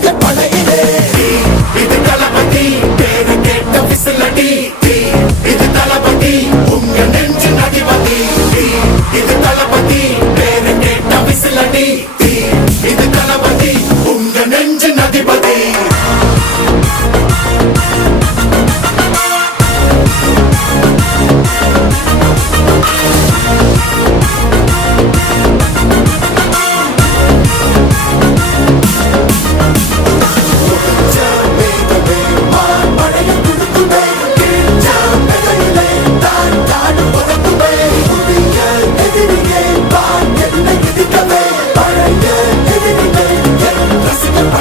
இது படையிலே இது தளபதி பேரு கேட்ட விசிலடி இது தளபதி உங்க நெஞ்சு அதிபதி இது தளபதி பேரு கேட்ட விசிலடி இது தளபதி உங்க நெஞ்சு அதிபதி